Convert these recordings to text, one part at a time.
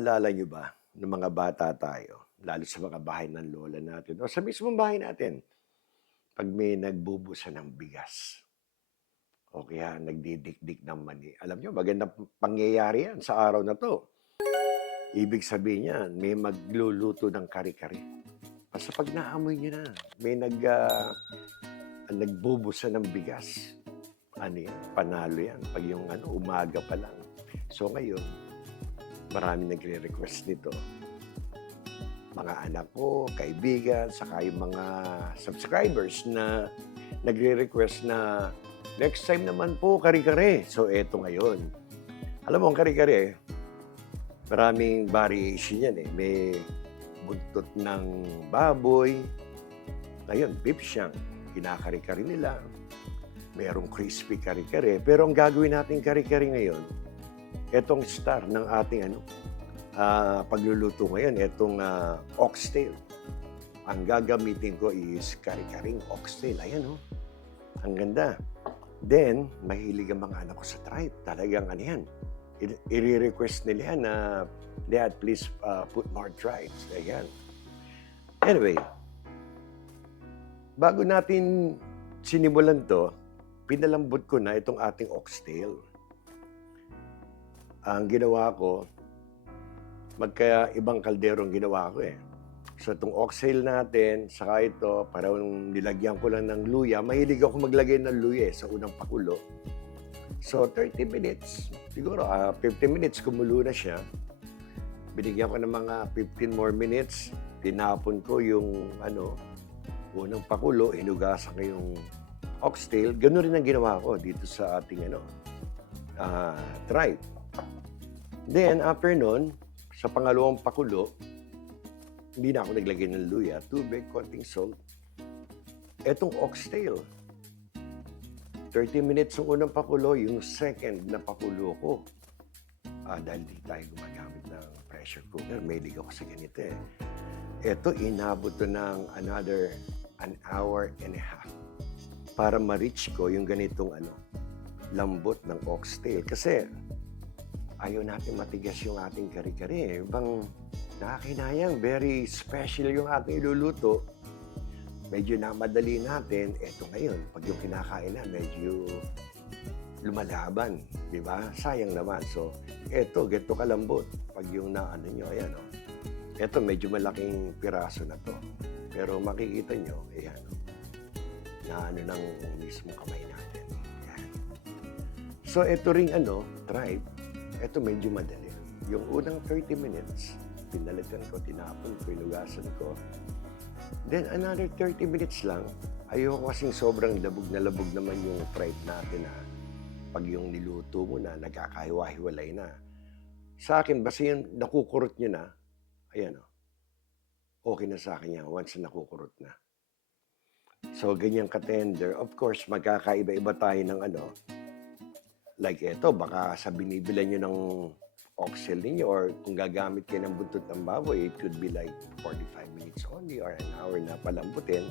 Naalala niyo ba nung mga bata tayo, lalo sa mga bahay ng lola natin o sa mismong bahay natin, 'pag may nagbubusa ng bigas o kaya nagdidikdik ng mani. Alam niyo magandang pangyayari 'yan sa araw na 'to. Ibig sabihin niyan may magluluto ng kare-kare. Basta 'pag naamoy niyo na may nagbubusa ng bigas, ano 'yan, panalo 'yan 'pag yung umaga pa lang. So ngayon, maraming nagre-request nito. Mga anak ko, kaibigan, saka yung mga subscribers na nagre-request na next time naman po kare-kare. So eto ngayon. Alam mo ang kare-kare, maraming variation yan eh. May buntot ng baboy. Ngayon, beef shank. Kinakare-kare nila. Merong crispy kare-kare. Pero ang gagawin natin kare-kare ngayon, etong star ng ating pagluluto ngayon, itong oxtail. Ang gagamitin ko is kare-karing oxtail. Ayan, oh. Ang ganda. Then, mahilig ang mga anak ko sa tripe. Talagang ano yan. I-request nila yan na, Dad, please put more tripes. Ayan. Anyway, bago natin sinimulan to, pinalambot ko na itong ating oxtail. Ang ginawa ko, magkaibang kalderong ginawa ko eh. So itong oxtail natin, saka ito, parang nilagyan ko lang ng luya. Mahilig ako maglagay ng luya sa unang pakulo. So 30 minutes, siguro 15 minutes kumulo na siya. Binigyan ko ng mga 15 more minutes. Tinapon ko yung unang pakulo, hinugasan ko yung oxtail. Ganun rin ang ginawa ko dito sa ating tripe. Then after nun, sa pangalawang pakulo, hindi na ako naglagay ng luya, tubig, konting salt. Etong oxtail, 30 minutes yung unang pakulo, yung second na pakulo ko. Dahil di tayo gumagamit ng pressure cooker, mahilig ako sa ganito eh. Eto, inabot to ng another an hour and a half para ma-reach ko yung ganitong lambot ng oxtail. Kasi ayaw natin matigas yung ating kare-kare. Bang nakakinayang, very special yung ating iluluto. Medyo namadali natin. Eto ngayon, pag yung kinakain na, medyo lumalaban. Di ba? Sayang naman. So, eto, ganito kalambot. Pag yung nyo, ayan o. Eto, medyo malaking piraso na to. Pero makikita nyo, ayan o. Na ng mismo kamay natin. Ayan. So, eto ring tripe. Ito medyo madali. Yung unang 30 minutes, pinalitan ko, tinapon ko, inugasan ko. Then another 30 minutes lang, ayoko kasing sobrang labog naman yung tripe natin na pag yung niluto mo na, nagkakahiwa-hiwalay na. Sa akin, basta yung nakukurot nyo na, ayan o, okay na sa akin yan once na nakukurot na. So, ganyan ka-tender. Of course, magkakaiba-iba tayo ng like ito, baka sa binibilan nyo ng oxtail ninyo or kung gagamit kayo ng buntot ng baboy, it could be like 45 minutes only or an hour na palambutin.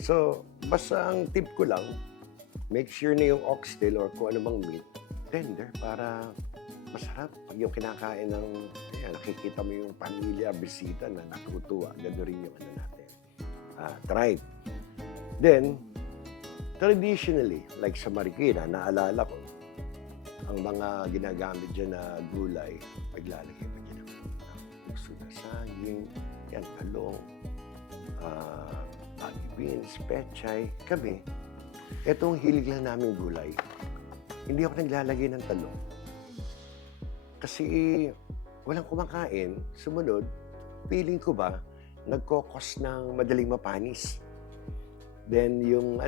So, basta ang tip ko lang, make sure na yung oxtail or kung ano mang meat, tender para masarap. Pag yung kinakain ng, nakikita mo yung pamilya, bisita na natutuwa, gano'n rin yung natin. Tripe. Then, traditionally, like sa Marikina, naalala ko, ang mga ginagamit dyan na gulay, maglalagay pa dyan ng puso na saging, yan, talong, baggy beans, pechay. Kami, etong hilig lang namin gulay, hindi ako naglalagay ng talong. Kasi walang kumakain, sumunod, feeling ko ba, nagkokos ng madaling mapanis. Then yung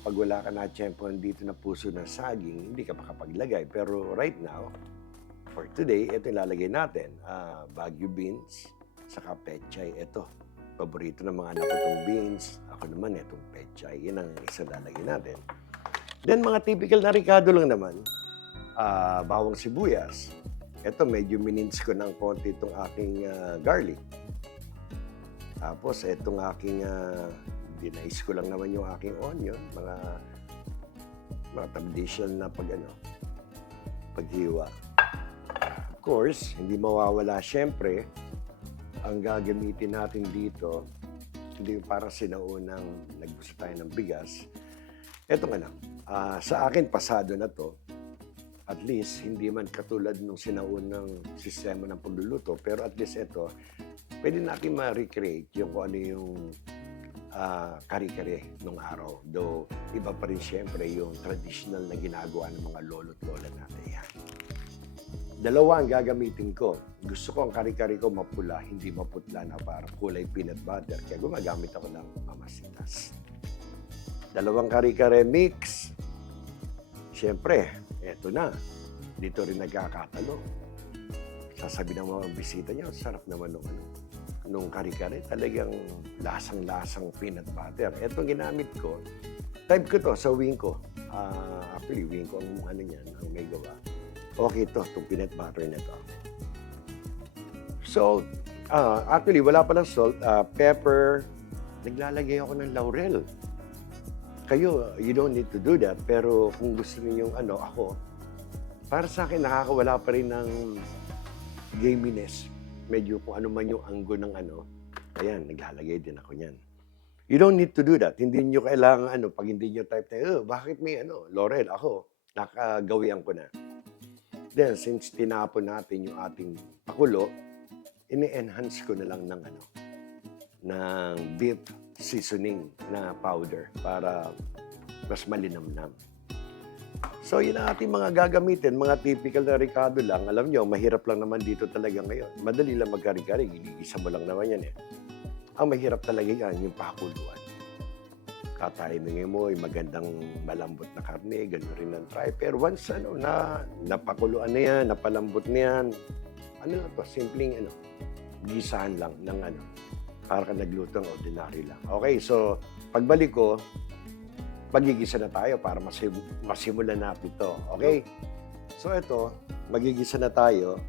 pag wala ka na tiyempohan dito na puso ng saging, hindi ka makapaglagay. Pero right now, for today, ito ilalagay natin. Baguio beans, saka pechay. Ito, paborito ng mga anak ko itong beans. Ako naman itong pechay. Yan ang isa lalagay natin. Then mga typical na ricado lang naman. Bawang sibuyas. Ito, medyo minins ko ng konti itong aking garlic. Tapos itong aking dinais ko lang naman yung aking onion, mga traditional na paghiwa. Of course, hindi mawawala syempre, ang gagamitin natin dito, hindi yung parang sinaunang nagbusa tayo ng bigas. Eto nga lang, sa akin pasado na to, at least hindi man katulad nung sinaunang sistema ng pagluluto, pero at least ito, pwede natin ma-recreate yung kung ano yung kare-kare nung araw. Though, iba pa rin syempre yung traditional na ginagawa ng mga lolo't lola natin. Yan. Dalawa ang gagamitin ko. Gusto ko ang kare-kare ko mapula, hindi maputla na parang kulay peanut butter. Kaya gumagamit ako ng mamasitas. Dalawang kare-kare mix. Siyempre, eto na. Dito rin nagkakatalo. Sasabi ng mga bisita niya, sarap naman nung kare-kare. Talagang lasang-lasang peanut butter. Eto ginamit ko. Type ko to sa wing ko. Actually, wing ko ang ano niyan, ang may gawa. Okay to, itong peanut butter na to. So, actually, wala pa ng salt, pepper. Naglalagay ako ng laurel. Kayo, you don't need to do that. Pero kung gusto ninyong ako, para sa akin, nakakawala pa rin ng gaminess. Medyo kung ano man yung anggo ng ayan, naglalagay din ako niyan. You don't need to do that. Hindi nyo kailangan pag hindi nyo type na, bakit may laurel? Ako, nakagawian ko na. Then, since tinapon natin yung ating pakulo, ini-enhance ko na lang ng beef seasoning na powder para mas malinamnam. So, yun ang ating mga gagamitin, mga typical na ricado lang. Alam nyo, mahirap lang naman dito talaga ngayon. Madali lang magkari-kari, gigisa mo lang naman yan eh. Ang mahirap talaga yan, yung pakuluan. Katimingin mo, yung magandang malambot na karne, gano'n rin ang try. Pero once napakuluan na yan, napalambot na yan, lang to, simpleng gisahan lang ng para ka nagluto ng ordinary lang. Okay, so pagbalik ko, magigisa na tayo para masimulan natin ito. Okay? So ito, magigisa na tayo.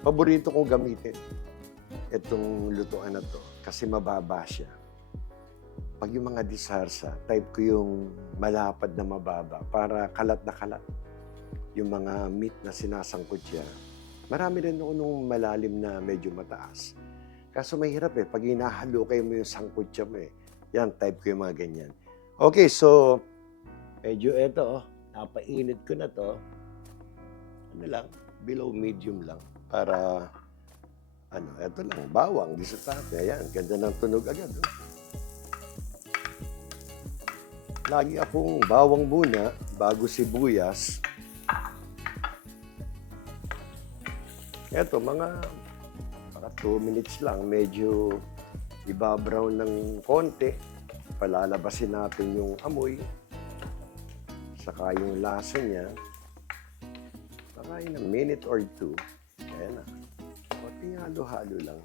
Paborito kong gamitin itong lutuan na to kasi mababa siya. Pag yung mga disarsa, type ko yung malapad na mababa para kalat na kalat. Yung mga meat na sinasangkot siya. Marami rin ako nung malalim na medyo mataas. Kaso mahirap pag hinahalukay mo yung sangkot siya mo Yan, type ko yung mga ganyan. Okay, so medyo ito, napainit ko na to. Lang, below medium lang para ito lang, bawang, disasate. Ayan, ganda ng tunog agad. Lagi akong bawang muna bago sibuyas. Eto, mga 2 minutes lang. Medyo ibabrown ng konti. Palalabasin natin yung amoy. Saka yung lasa niya. Saka in a minute or 2. Ayan na. Konting halo-halo lang.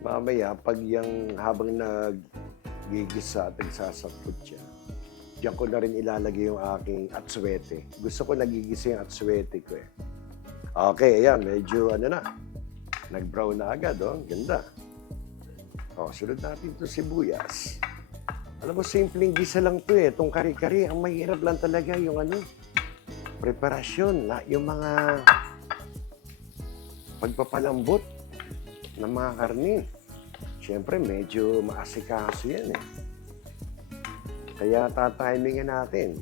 Mamaya, pag habang naggigisa at nagsasapot siya, diyan ko na rin ilalagay yung aking atsuete. Gusto ko nagigisa yung atsuete ko Okay, ayan, medyo nag-brown na agad, ganda. Sunod natin ito sibuyas. Alam mo, simpleng gisa lang ito itong kari-kari. Ang mahirap lang talaga yung preparasyon, yung mga pagpapalambot ng mga karne. Siyempre, medyo maasikaso yan Kaya tatimingan natin.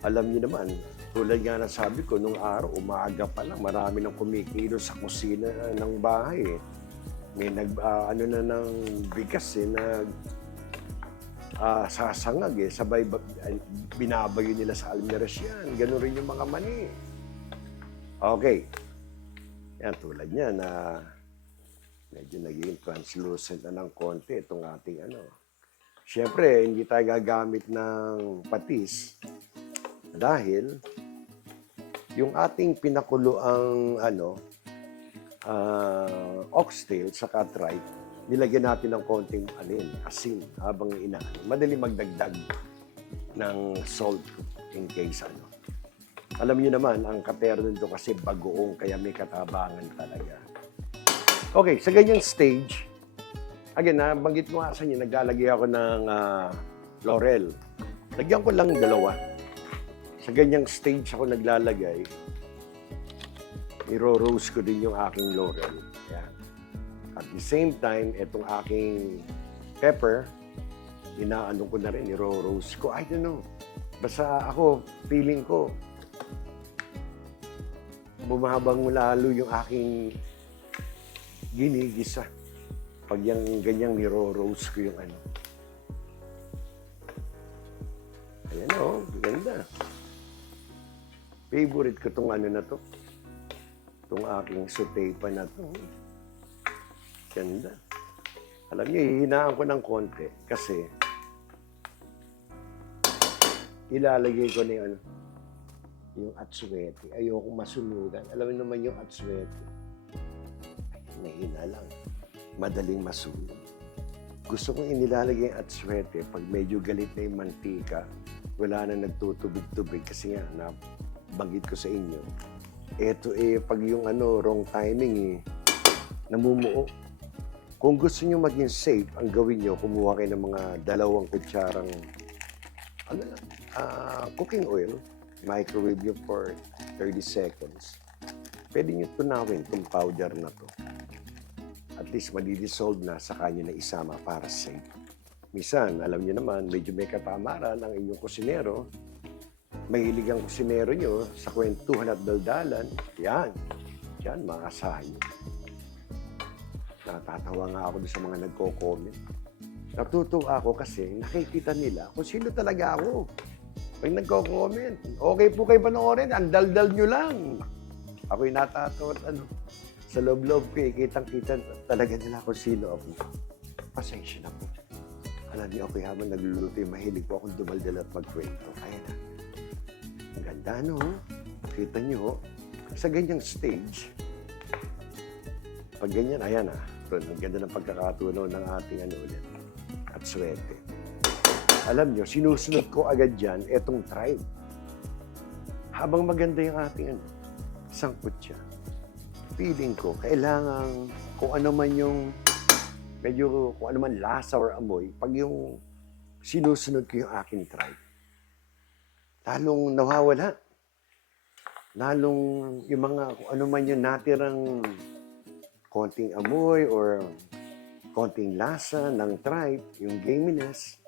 Alam niyo naman, tulad nga na sabi ko, nung araw, umaga pa lang, marami nang kumikilo sa kusina ng bahay May ng bigas sasangag sabay binabayo nila sa almeres yan. Ganun rin yung mga mani. Okay. Yan, tulad niya na medyo naging translucent na ng konti itong ating Siyempre, hindi tayo gagamit ng patis dahil yung ating pinakuloang oxtail sa tripe, nilagyan natin ng konting asin habang inaano. Madali magdagdag ng salt in case Alam niyo naman, ang katero nito kasi bagoong kaya may katabangan talaga. Okay, sa ganyang stage, Again, nabanggit ko nga sa inyo, naglalagay ako ng laurel. Lagyan ko lang 2. Sa ganyang stage ako naglalagay, i-roast ko din yung aking laurel. Yan. At the same time, itong aking pepper, inaano ko na rin, i-roast ko. I don't know. Basta ako, feeling ko, bumahabang lalo yung aking ginigisa. Pag yung ganyang niro-roast ko yung ano. Ayan o, ganda. Favorite ko tong ano na to. Tong aking sauté pa na to. Ganda. Alam niyo, hihinaan ko ng konti kasi ilalagay ko na yung ano, yung atsuete. Ayokong masunugan. Alam niyo naman yung atsuete. Ay, mahina lang. Madaling masunog. Gusto kong inilalagay yung atsuete pag medyo galit na yung mantika, wala na nagtutubig-tubig kasi nga, nabanggit ko sa inyo. Eto pag yung ano, wrong timing namumuo. Kung gusto nyo maging safe, ang gawin nyo, kumuha kayo ng mga 2 kutsarang cooking oil, microwave nyo for 30 seconds. Pwede nyo tunawin itong powder na to. At least madi-dissolve na sa kanya na isama para safe. Minsan, alam niyo naman, medyo may katamaran ang inyong kusinero. Mahilig ang kusinero nyo sa kwentuhan at daldalan. Yan. Yan, maasahan nyo. Natatawa nga ako sa mga nagko-comment. Natutuwa ako kasi nakikita nila kung sino talaga ako. Pag nagko-comment, okay po kayo panoorin, ang daldal nyo lang. Ako'y natatawa at sa loob-loob ko, kitang-kita talaga nila kung sino ako. Pasensya na po. Alam niyo, ako habang nagluluto, mahilig po akong dumaldal at magkwento. Kaya na. Ang ganda, no? Kita niyo, sa ganyang stage, pag ganyan, ayan ang ganda ng pagkakatunaw ng ating ulit. At swerte. Alam niyo, sinusunod ko agad dyan, etong tribe. Habang maganda yung ating sangkot siya. Feeling ko, kailangan kung ano man yung medyo kung ano man lasa or amoy, pag yung sinusunod ko yung aking tribe, lalong nawawala. Lalong yung mga kung ano man yung natirang konting amoy or konting lasa ng tribe, yung gaminess,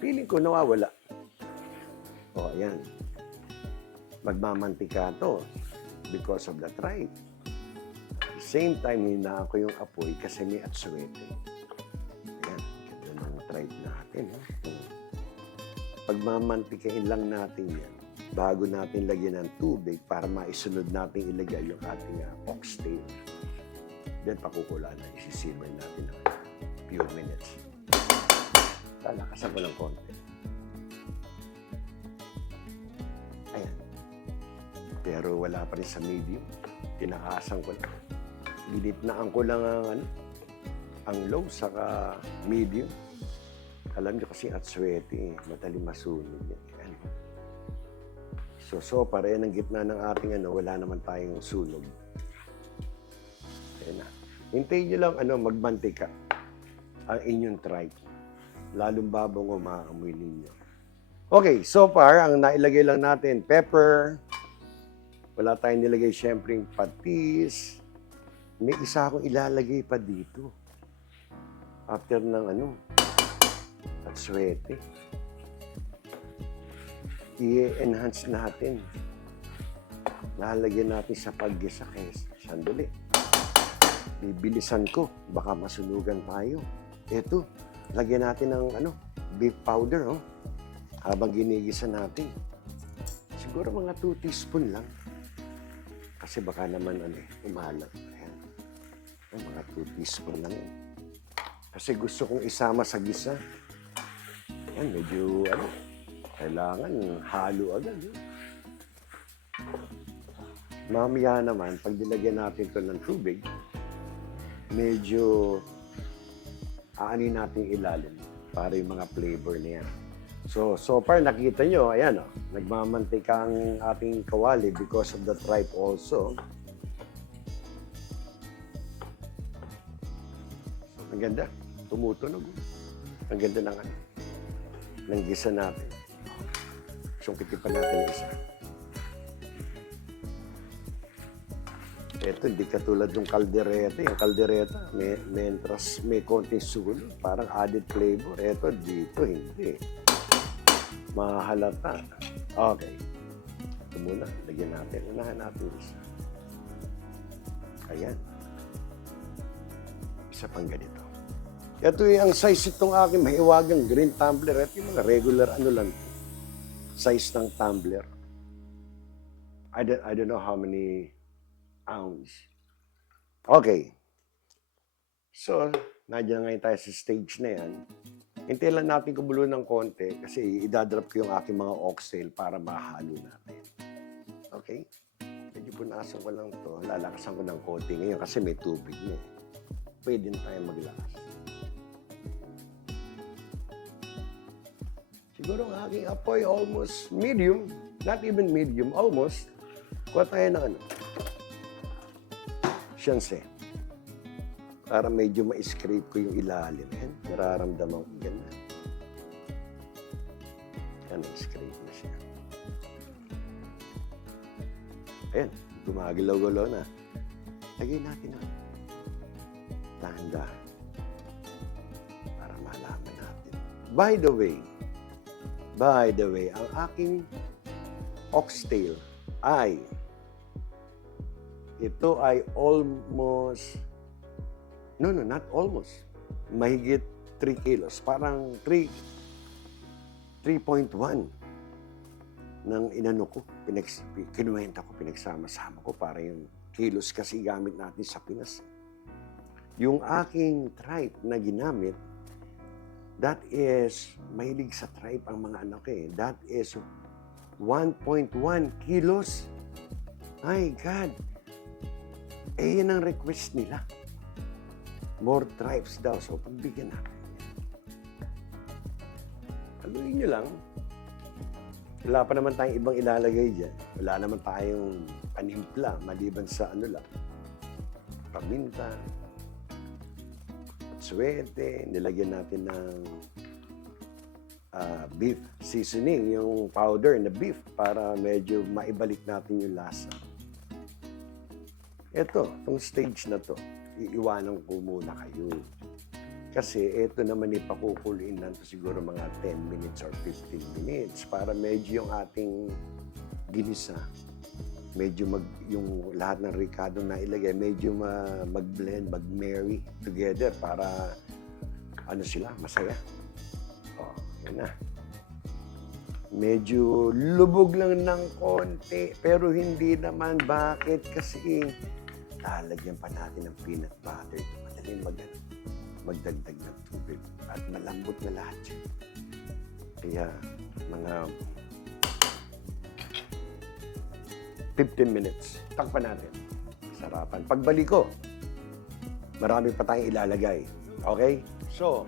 feeling ko nawawala. O, ayan. Magmamantika to because of the tribe. Same time, hinaan ko yung apoy kasi may atsuete. Ayan, ganda ng tribe natin. Pagmamantikain lang natin yan bago natin lagyan ng tubig para maisunod natin ilagay yung ating oxtail. Then, pakukulaan na, isisimmer natin ng few minutes. Lalakasan ko ng konti. Ayan. Pero wala pa rin sa medium. Tinakasan ko lang. Binitnaan ko lang ang low saka medium. Alam niyo kasi atsuete, madaling masunog yan. So para yan ang gitna ng ating wala naman tayong sunog. Ayan na. Hintayin niyo lang magmantika ang inyong tribe. Lalong babong umaamoy ninyo. Okay, so far, ang nailagay lang natin, pepper. Wala tayong nilagay syempre patis. May isa akong ilalagay pa dito. After ng atsuete. I-enhance natin. Lalagyan natin sa paggisa kaya sandali. Bibilisan ko. Baka masunugan tayo. Ito, lagyan natin ng beef powder. Habang ginigisa natin. Siguro mga 2 teaspoon lang. Kasi baka naman umalat. Ayan. Mga 2 teaspoon lang. Kasi gusto kong isama sa gisa. Ayan, medyo kailangan halo agad. Mamaya naman, pag nilagyan natin ito ng tubig, medyo aanin natin ilalim para yung mga flavor niya. So far nakita nyo, ayan nagmamantika ang ating kawali because of the tripe also. Ang ganda. tumutunog. Ang ganda ng ano, ng gisa natin. Sungkitin pa natin yung isa. Ito, hindi katulad ng kaldereta. Yung kaldereta, mentras may konting sulo, parang added flavor. Ito, dito, hindi. Mahalata. Okay. Ito muna, lagyan natin. Unahan natin isa. Ayan. Isa pang ganito. Ito yung size itong aking mahiwagang green tumbler. Ito yung mga regular ano lang. Size ng tumbler. I don't know how many ounce. Okay. So, nandiyan ngayon tayo sa stage na yan. Hintay lang natin kumulo ng konti kasi idadrop ko yung aking mga oxtail para mahalo natin. Okay? Medyo punasan ko lang to. Lalakasan ko ng konti ngayon kasi may tubig na eh. Pwede na tayo maglakas. Siguro ang aking apoy almost medium. Not even medium, almost. Kuha tayo ng ano. Siyanse. Para medyo ma-scrape ko yung ilalim. Yan, nararamdaman ko ganda. Yan, na-scrape na siya. Ayan, gumagalaw-galaw na. Lagay natin na. Dahan-dahan. Para malaman natin. By the way, ang aking oxtail ay ito ay almost, no, not almost, mahigit 3 kilos. Parang 3.1 ng inano ko, kinuwenta ko, pinagsama-sama ko para yung kilos kasi gamit natin sa Pinas. Yung aking tripe na ginamit, that is, mahilig sa tripe ang mga anak eh. That is 1.1 kilos. My God! Eh, yan ang request nila. More tribes daw. So, pagbigyan natin. Haluin nyo lang. Wala pa naman tayong ibang ilalagay dyan. Wala naman tayong panimpla, maliban sa ano lang. Paminta, suwete, nilagyan natin ng beef seasoning, yung powder na beef, para medyo maibalik natin yung lasa. Ito, itong stage na to, iiwanan ko muna kayo. Kasi ito naman ipakukuliin lang to siguro mga 10 minutes or 15 minutes para medyo yung ating ginisa, medyo yung lahat ng ricado na ilagay, medyo mag-blend, mag-marry together para ano sila, masaya. Oh, yan na. Medyo lubog lang ng konti, pero hindi naman. Bakit? Kasi lalagyan pa natin ng peanut butter. Madaling magdagdag ng tubig. At malambot na lahat yun. Kaya, mga 15 minutes. Takpan natin. Sarapan. Pagbalik ko, marami pa tayong ilalagay. Okay? So,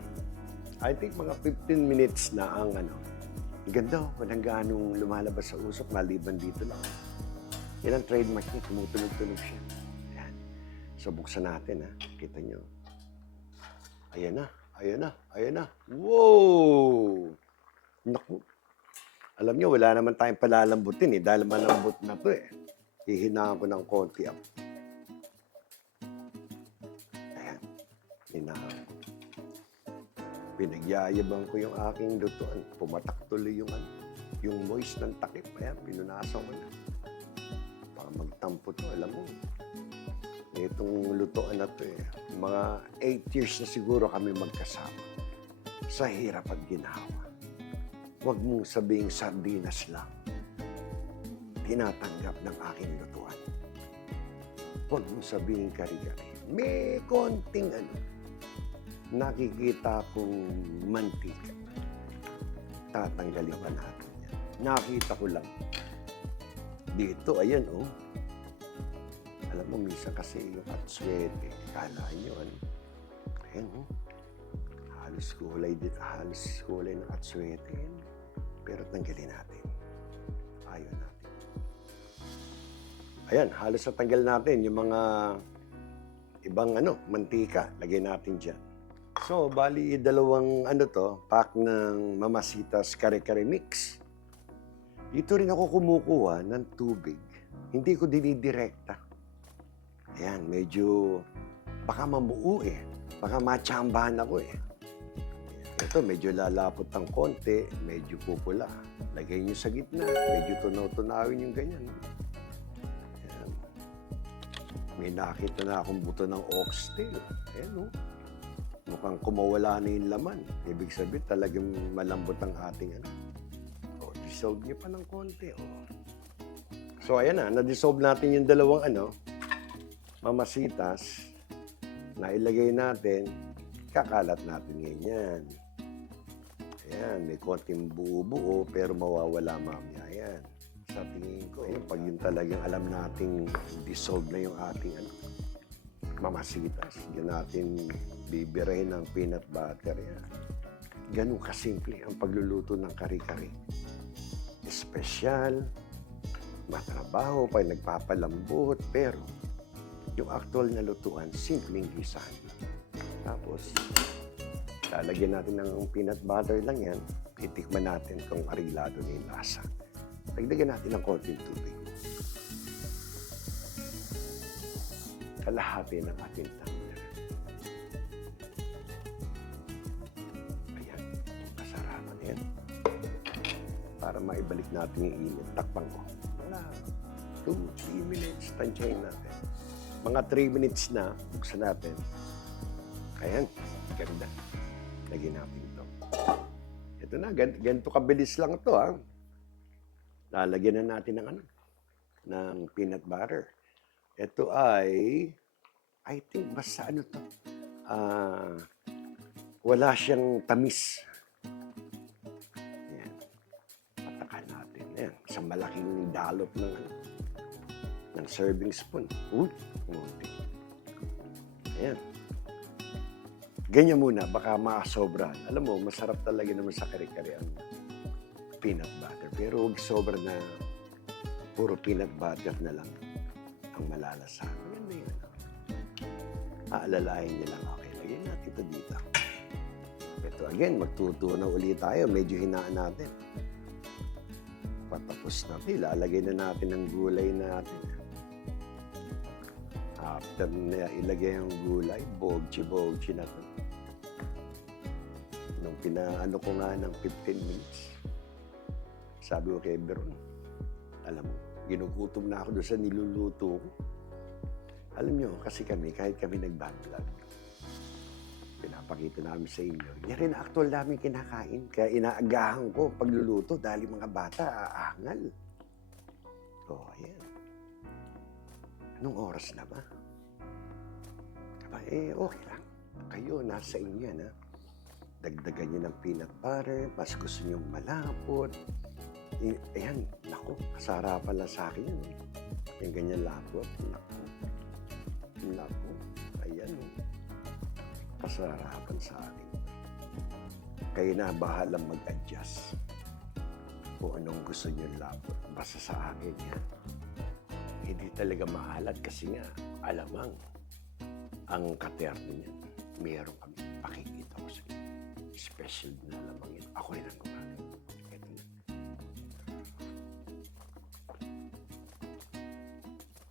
I think mga 15 minutes na ang ano. Ganda, walang ganong lumalabas sa usok, maliban dito lang. Yan ang trademark niya, tumutunog-tunog siya. Yan. So, buksan natin, ha. Kita nyo. Ayan na, ayan na, ayan na. Wow! Naku. Alam nyo, wala naman tayong palalambutin, eh. Dahil malambot na to, eh. Hihinaan ko ng konti ako. Ayan. Hinahan ko. Pinagyayabang ko yung aking lutuan. Pumatak tuloy yung moist ng takip. Ayan, pinunasan ko na. Para magtampo to, alam mo. Itong lutuan na to eh. Mga 8 years na siguro kami magkasama. Sa hirap at ginawa. Huwag mong sabing sardinas lang. Tinatanggap ng aking lutuan. Huwag mong sabing kari-kari. May konting nakikita kong mantika. Tatanggalin pa natin yan. Nakita ko lang. Dito, ayan, oh. Alam mo, minsan kasi yung atswete, kala nyo, ayan, oh. Halos kulay ng atswete yan. Pero tanggalin natin. Ayaw natin. Ayan, halos natanggal natin yung mga ibang mantika. Lagay natin dyan. So, bali dalawang ano to, pack ng Mamasitas Kare-Kare Mix. Dito rin ako kumukuha ng tubig. Hindi ko dinidirekta. Ayan, medyo baka mamuo eh. Baka matsambahan ako eh. Ito, medyo lalapot ng konti, medyo pupula. Lagay nyo sa gitna, medyo tunaw-tunawin yung ganyan. Ayan. May nakita na akong buto ng oxtail. Ayan, oh. Mukhang kumawala na yung laman. Ibig sabihin, talagang malambot ang ating ano. O, dissolve nyo pa ng konti. O. So, ayan na. Na-dissolve natin yung dalawang ano, Mamasitas. Na ilagay natin. Kakalat natin ganyan. Ayan. May konting buo-buo, pero mawawala mamaya. Ayan. Sa tingin ko, ayan, pag yun talagang alam nating dissolve na yung ating ano, Mamasitas. Diyan natin bibirahin ng peanut butter. Yan. Ganun kasimple ang pagluluto ng kare-kare. Espesyal, matrabaho pag nagpapalambot, pero yung actual na lutuan, simpleng gisahan. Tapos, lalagyan natin ng peanut butter lang yan. Titikman natin kung arilado na yung lasa. Dagdagan natin ng konting tubig. Kalahati ng ating tumbler. Ayan, kasarapan yan. Para maibalik natin yung init. Takpan ko. Wala. 2-3 minutes, tansyahin natin. Mga 3 minutes na, buksan natin. Ayan, ganda. Lagyan natin ito. Ito na, ganito kabilis lang ito, ha. Lalagyan na natin ng ano, ng peanut butter. Ito ay, I think, basta ano to, wala siyang tamis. Ayan. Patakan natin. Ayan. Sa malaking dalop ng, ng serving spoon. Uy, munti. Ayan. Ganyan muna, baka makasobra. Alam mo, masarap talaga naman sa kare-kare ang peanut butter. Pero huwag sobra na puro peanut butter na lang ang malalasan. Maganda yun. Aalalahin niya lang. Okay, lagyan natin ito dito. Ito again, magtutunaw ulit tayo. Medyo hinaan natin. Patapos natin. Ilalagay na natin ang gulay natin. After na ilagay ang gulay, bogchi na ito. Nung pinaano ko nga ng 15 minutes, sabi ko kay Beron, alam mo, ginugutom na ako doon sa niluluto ko. Alam nyo, kasi kami, kahit kami nag-vlog, pinapakita namin sa inyo, yan rin actual namin kinakain. Kaya inaagahan ko pagluluto dahil yung mga bata aangal. Oh, ayan. Anong oras na ba? Aba, okay lang. Kayo, nasa inyo yan, ha? Dagdagan nyo ng peanut butter, mas gusto nyo malapot. Ayan, naku, kasarapan lang sa akin yun. Yung ganyan lapot, naku. Naku, ayan. Kasarapan sa akin. Kayo na bahalang mag-adjust kung anong gusto nyo lapot. Basta sa akin yan. Hindi talaga maalat kasi nga, alamang, ang katerne niya, meron kami pakikita ko sa inyo. Special na alamang yun. Ako rin ang gumagawa.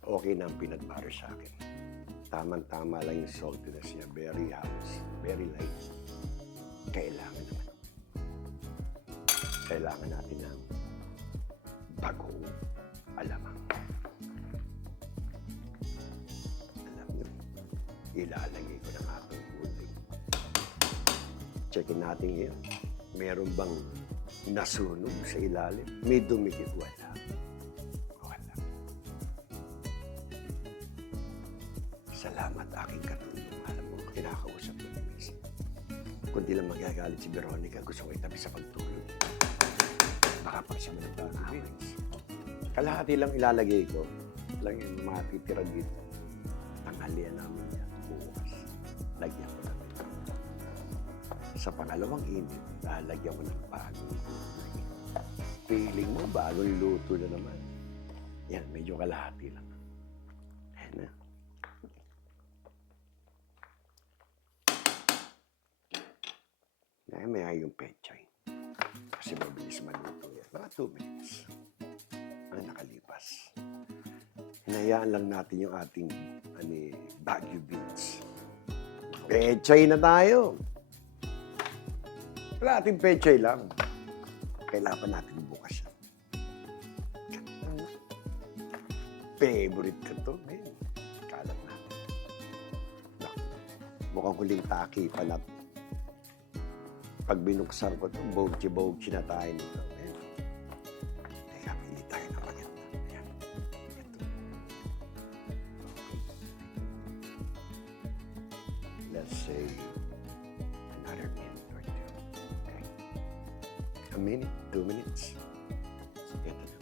Okay na ang peanut butter sa akin. Tama-tama lang yung saltiness niya. Very halos. Very light. Kailangan naman. Kailangan natin ng bagong alamang. Alam niyo, ilalagay ko ng ating gulay. Checkin natin yun. Meron bang nasunog sa ilalim? May dumikit? Wala. Salamat aking katulong. Alam mo, kinakausap ko ni Miss. Kundi lang magagalit si Veronica, gusto ko itabi sa pagtulog. Baka pag siya managpapawin. Kalahati lang ilalagay ko. Lang yung matitira dito. Tanghalian namin yan. Bukas. Lagyan ko natin. Sa pangalawang init, lalagyan ko ng bagong gulay. Feeling mo, bagong luto na naman. Yan, medyo kalahati lang. Ayan na. Maya yung pechay. Kasi mabilis maluto yan. Mga 2 minutes ang nakalipas. Hinayaan lang natin yung ating Baguio beans. Pechay na tayo. Wala ating pechay lang. Kailangan pa natin bukas yan. Favorite ko to. Man. Kalat natin. Mukhang huling taki pala. Pag binuksan ko ito, bogchi na tayo nito. Ayan. Teka, pili tayo na maganda. Ayan. Ito. Let's say, another minute or 2. Okay. A minute, 2 minutes. Ito na.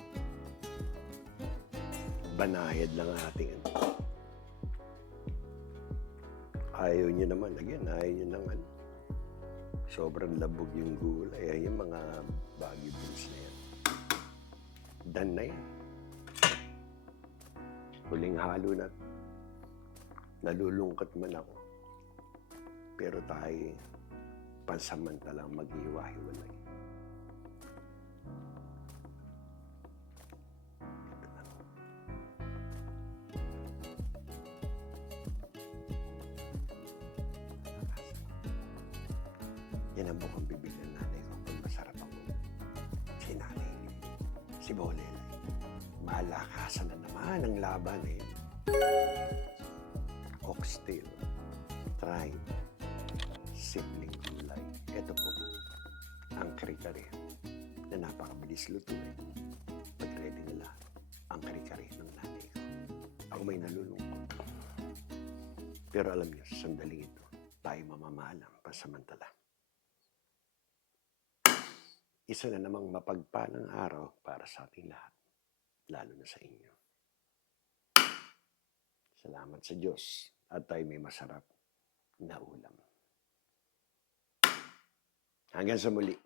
Banayad lang ang ating Ayaw nyo naman. Again, ayaw nyo ng sobrang labog yung gulay. Ayan yung mga Baguio beans na yan. Done na yan. Huling halo na. Nalulungkot man ako. Pero tayo pansamantalang maghiwa-hiwalay. Ito na. Yan ang mukhang bibig ng nanay ko pag masarap ako. Si nanay, si Bolel. Malakasan na naman ang laban eh. Oxtail, tribe, simpleng gulay. Ito po, ang kare-kare na napakabilis lutuin. Pag ready na lahat, ang kare-kare ng nanay ko. Ako may nalulungkot. Pero alam niyo, sa sandaling ito, tayo mamamahalang pasamantala. Isa na namang mapagpalang araw para sa ating lahat, lalo na sa inyo. Salamat sa Diyos at tayo may masarap na ulam. Hanggang sa muli.